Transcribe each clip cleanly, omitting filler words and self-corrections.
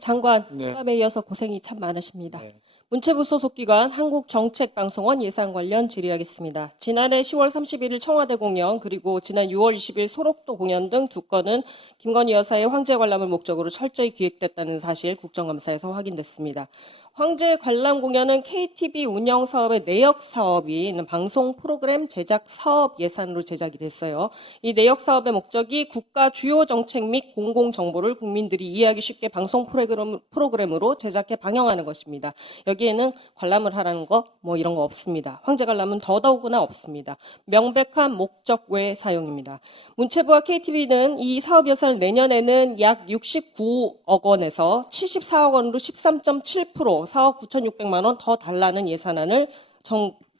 장관, 네. 국감에 이어서 고생이 참 많으십니다. 네. 문체부 소속 기관 한국정책방송원 예산 관련 질의하겠습니다. 지난해 10월 31일 청와대 공연 그리고 지난 6월 20일 소록도 공연 등 두 건은 김건희 여사의 황제 관람을 목적으로 철저히 기획됐다는 사실 국정감사에서 확인됐습니다. 황제 관람 공연은 KTV 운영 사업의 내역 사업인 방송 프로그램 제작 사업 예산으로 제작이 됐어요. 이 내역 사업의 목적이 국가 주요 정책 및 공공 정보를 국민들이 이해하기 쉽게 방송 프로그램으로 제작해 방영하는 것입니다. 여기에는 관람을 하라는 거 이런 거 없습니다. 황제 관람은 더더구나 없습니다. 명백한 목적 외 사용입니다. 문체부와 KTV는 이 사업 예산을 내년에는 약 69억 원에서 74억 원으로 13.7% 4억 9,600만 원 더 달라는 예산안을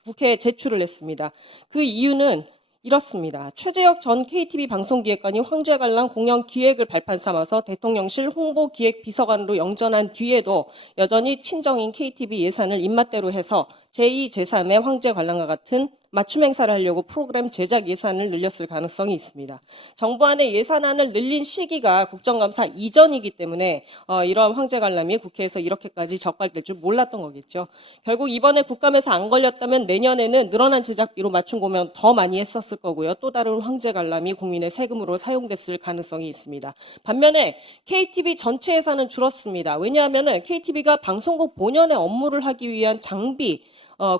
국회에 제출을 했습니다. 그 이유는 이렇습니다. 최재혁 전 KTV 방송기획관이 황제 관람 공연 기획을 발판 삼아서 대통령실 홍보기획비서관으로 영전한 뒤에도 여전히 친정인 KTV 예산을 입맛대로 해서 제2, 제3의 황제 관람과 같은 맞춤 행사를 하려고 프로그램 제작 예산을 늘렸을 가능성이 있습니다. 정부 안의 예산안을 늘린 시기가 국정감사 이전이기 때문에 이러한 황제 관람이 국회에서 이렇게까지 적발될 줄 몰랐던 거겠죠. 결국 이번에 국감에서 안 걸렸다면 내년에는 늘어난 제작비로 맞춤 공연 더 많이 했었을 거고요. 또 다른 황제 관람이 국민의 세금으로 사용됐을 가능성이 있습니다. 반면에 KTV 전체 예산은 줄었습니다. 왜냐하면 KTV가 방송국 본연의 업무를 하기 위한 장비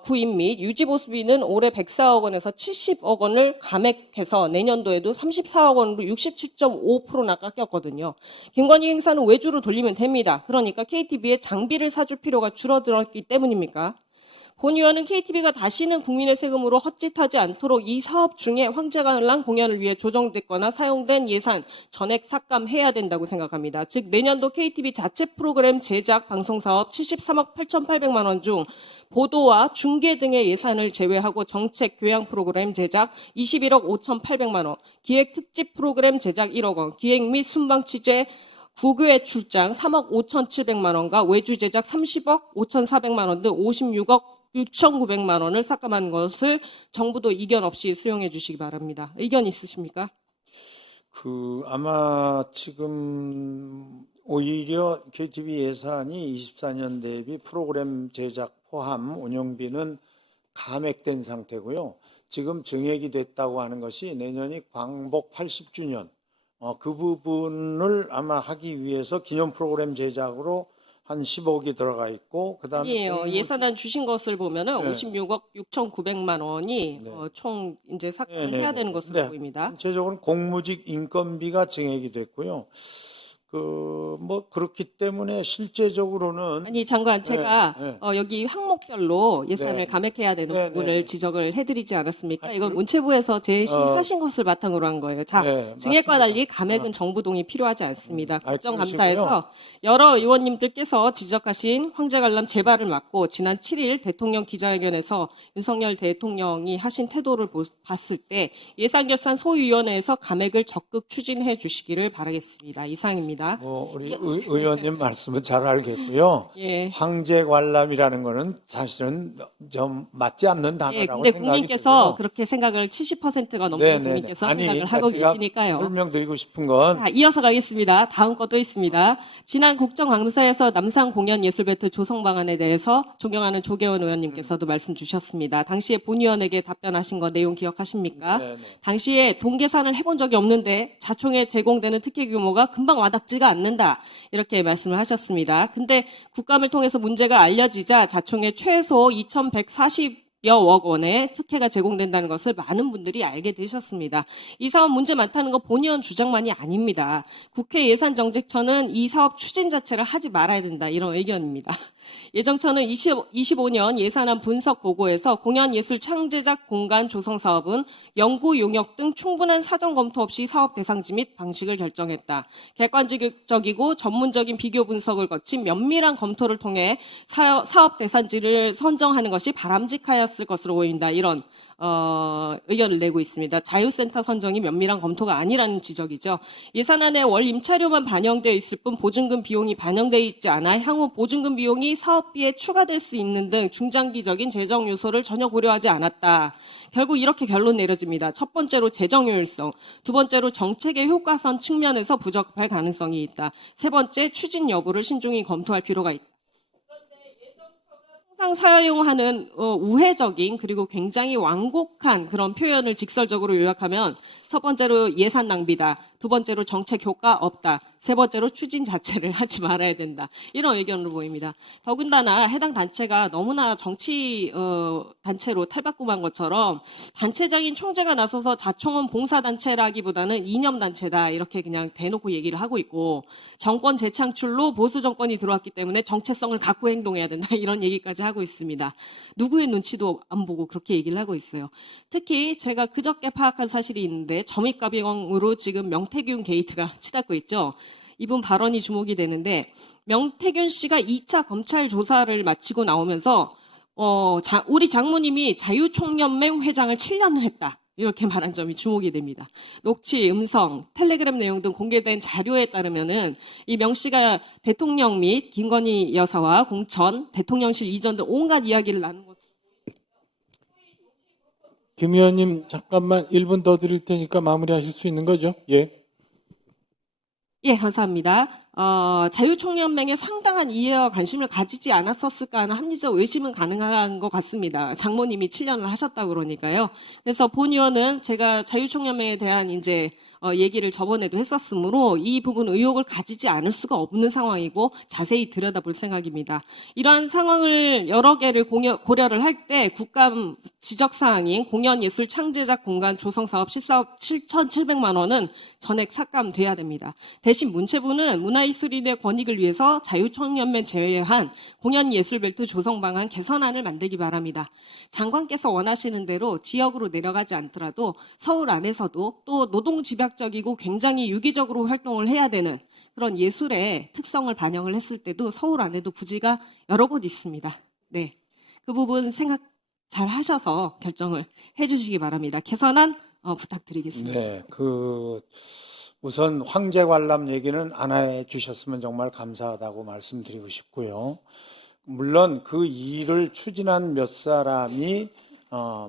구입 및 유지 보수비는 올해 104억 원에서 70억 원을 감액해서 내년도에도 34억 원으로 67.5%나 깎였거든요. 김건희 행사는 외주로 돌리면 됩니다. 그러니까 KTV에 장비를 사줄 필요가 줄어들었기 때문입니까? 본 의원은 KTV가 다시는 국민의 세금으로 헛짓하지 않도록 이 사업 중에 황제 관람 공연을 위해 조정됐거나 사용된 예산 전액 삭감해야 된다고 생각합니다. 즉 내년도 KTV 자체 프로그램 제작 방송사업 73억 8,800만 원 중 보도와 중계 등의 예산을 제외하고 정책 교양 프로그램 제작 21억 5,800만 원, 기획 특집 프로그램 제작 1억 원, 기획 및 순방 취재 국외 출장 3억 5,700만 원과 외주 제작 30억 5,400만 원 등 56억 6,900만 원을 삭감한 것을 정부도 이견 없이 수용해 주시기 바랍니다. 의견 있으십니까? 아마 지금 오히려 KTV 예산이 24년 대비 프로그램 제작 포함 운영비는 감액된 상태고요. 지금 증액이 됐다고 하는 것이 내년이 광복 80주년 그 부분을 아마 하기 위해서 기념 프로그램 제작으로 한 10억이 들어가 있고 그다음에 아니에요. 예산안 주신 것을 보면은 네. 56억 6,900만 원이 네. 총 이제 네, 삭감해야 되는 것으로 네. 보입니다. 전체적으로 공무직 인건비가 증액이 됐고요. 그렇기 때문에 실제적으로는 아니 장관 제가 네. 여기 항목별로 예산을 네. 감액해야 되는 네, 부분을 네. 지적을 해드리지 않았습니까? 아니, 이건 문체부에서 제시하신 어, 것을 바탕으로 한 거예요. 자, 네, 증액과 맞습니다. 달리 감액은 정부 동의 필요하지 않습니다. 그러시고요. 국정감사에서 여러 의원님들께서 지적하신 황제 관람 재발을 막고 지난 7일 대통령 기자회견에서 윤석열 대통령이 하신 태도를 봤을 때 예산결산 소위원회에서 감액을 적극 추진해 주시기를 바라겠습니다. 이상입니다. 우리 의원님 말씀은 잘 알겠고요. 예. 황제 관람이라는 거는 사실은 좀 맞지 않는 예, 단어라고 근데 생각이 국민께서 들고요. 그렇게 생각을 70%가 넘는 네네네. 국민께서 아니, 생각을 그러니까 하고 제가 계시니까요. 설명드리고 싶은 건 자, 이어서 가겠습니다. 다음 것도 있습니다. 지난 국정감사에서 남산 공연예술배틀 조성 방안에 대해서 존경하는 조계원 의원님께서도 말씀 주셨습니다. 당시에 본 의원에게 답변하신 거 내용 기억하십니까? 네네. 당시에 동계산을 해본 적이 없는데 자총에 제공되는 특혜 규모가 금방 와닿지가 않는다. 이렇게 말씀을 하셨습니다. 근데 국감을 통해서 문제가 알려지자 자총에 최소 2,140여억 원의 특혜가 제공된다는 것을 많은 분들이 알게 되셨습니다. 이 사업 문제 많다는 건 본 의원 주장만이 아닙니다. 국회 예산정책처는 이 사업 추진 자체를 하지 말아야 된다. 이런 의견입니다. 예정처는 25년 예산안 분석 보고에서 공연예술 창제작 공간 조성 사업은 연구 용역 등 충분한 사전 검토 없이 사업 대상지 및 방식을 결정했다. 객관적이고 전문적인 비교 분석을 거친 면밀한 검토를 통해 사업 대상지를 선정하는 것이 바람직하였습니다. 않았을 것으로 보인다. 이런 의견을 내고 있습니다. 자유센터 선정이 면밀한 검토가 아니라는 지적이죠. 예산안에 월 임차료만 반영되어 있을 뿐 보증금 비용이 반영되어 있지 않아 향후 보증금 비용이 사업비에 추가될 수 있는 등 중장기적인 재정 요소를 전혀 고려하지 않았다. 결국 이렇게 결론 내려집니다. 첫 번째로 재정 효율성, 두 번째로 정책의 효과성 측면에서 부적합할 가능성이 있다. 세 번째, 추진 여부를 신중히 검토할 필요가 있다. 항상 사용하는 우회적인 그리고 굉장히 완곡한 그런 표현을 직설적으로 요약하면 첫 번째로 예산 낭비다. 두 번째로 정책 효과 없다. 세 번째로 추진 자체를 하지 말아야 된다. 이런 의견으로 보입니다. 더군다나 해당 단체가 너무나 정치 단체로 탈바꿈한 것처럼 단체적인 총재가 나서서 자총은 봉사단체라기보다는 이념단체다. 이렇게 그냥 대놓고 얘기를 하고 있고 정권 재창출로 보수 정권이 들어왔기 때문에 정체성을 갖고 행동해야 된다. 이런 얘기까지 하고 있습니다. 누구의 눈치도 안 보고 그렇게 얘기를 하고 있어요. 특히 제가 그저께 파악한 사실이 있는데 점입가병으로 지금 명태균 게이트가 치닫고 있죠. 이분 발언이 주목이 되는데 명태균 씨가 2차 검찰 조사를 마치고 나오면서 우리 장모님이 자유총연맹 회장을 7년을 했다. 이렇게 말한 점이 주목이 됩니다. 녹취, 음성, 텔레그램 내용 등 공개된 자료에 따르면은 이 명 씨가 대통령 및 김건희 여사와 공천, 대통령실 이전 등 온갖 이야기를 나눈 것. 김 의원님 잠깐만 1분 더 드릴 테니까 마무리하실 수 있는 거죠? 예. 예, 감사합니다. 자유총연맹에 상당한 이해와 관심을 가지지 않았었을까 하는 합리적 의심은 가능한 것 같습니다. 장모님이 7년을 하셨다 그러니까요. 그래서 본 의원은 제가 자유총연맹에 대한 이제 얘기를 저번에도 했었으므로 이 부분 의혹을 가지지 않을 수가 없는 상황이고 자세히 들여다볼 생각입니다. 이러한 상황을 여러 개를 고려를 할 때 국감 지적사항인 공연예술 창제작 공간 조성사업 실사업 7,700만 원은 전액 삭감돼야 됩니다. 대신 문체부는 문화예술인의 권익을 위해서 자유총연맹 제외한 공연예술벨트 조성 방안 개선안을 만들기 바랍니다. 장관께서 원하시는 대로 지역으로 내려가지 않더라도 서울 안에서도 또 노동집약적이고 굉장히 유기적으로 활동을 해야 되는 그런 예술의 특성을 반영을 했을 때도 서울 안에도 부지가 여러 곳 있습니다. 네, 그 부분 생각 잘 하셔서 결정을 해주시기 바랍니다. 개선안 부탁드리겠습니다. 네, 우선 황제 관람 얘기는 안 해주셨으면 정말 감사하다고 말씀드리고 싶고요. 물론 그 일을 추진한 몇 사람이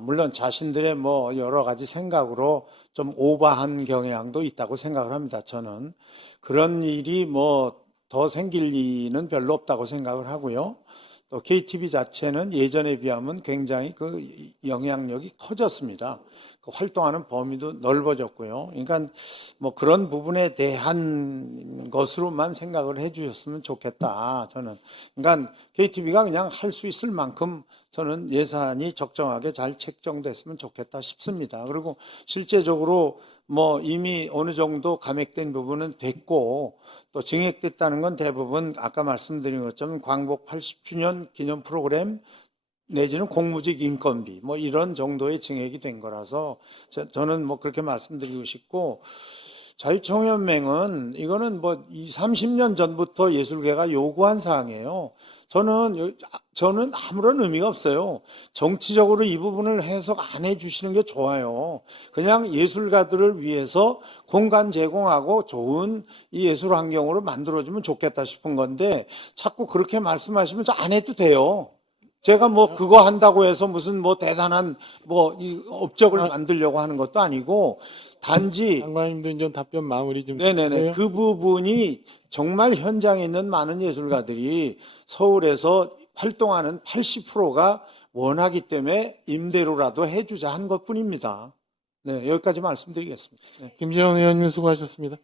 물론 자신들의 뭐 여러 가지 생각으로 좀 오버한 경향도 있다고 생각을 합니다. 저는 그런 일이 뭐 더 생길 리는 별로 없다고 생각을 하고요. 또 KTV 자체는 예전에 비하면 굉장히 그 영향력이 커졌습니다. 그 활동하는 범위도 넓어졌고요. 그러니까 뭐 그런 부분에 대한 것으로만 생각을 해주셨으면 좋겠다. 저는 그러니까 KTV가 그냥 할 수 있을 만큼 저는 예산이 적정하게 잘 책정됐으면 좋겠다 싶습니다. 그리고 실제적으로 뭐 이미 어느 정도 감액된 부분은 됐고 또 증액됐다는 건 대부분 아까 말씀드린 것처럼 광복 80주년 기념 프로그램 내지는 공무직 인건비 뭐 이런 정도의 증액이 된 거라서 저는 뭐 그렇게 말씀드리고 싶고 자유총연맹은 이거는 뭐 30년 전부터 예술계가 요구한 사항이에요. 저는 아무런 의미가 없어요. 정치적으로 이 부분을 해석 안 해주시는 게 좋아요. 그냥 예술가들을 위해서 공간 제공하고 좋은 이 예술 환경으로 만들어주면 좋겠다 싶은 건데 자꾸 그렇게 말씀하시면 저 안 해도 돼요. 제가 뭐 그거 한다고 해서 무슨 뭐 대단한 뭐 이 업적을 만들려고 하는 것도 아니고 단지 장관님도 이제 답변 마무리 좀 네네네 해주세요. 그 부분이 정말 현장에 있는 많은 예술가들이 서울에서 활동하는 80%가 원하기 때문에 임대료라도 해주자 한 것뿐입니다. 네, 여기까지 말씀드리겠습니다. 네. 김재원 의원님 수고하셨습니다.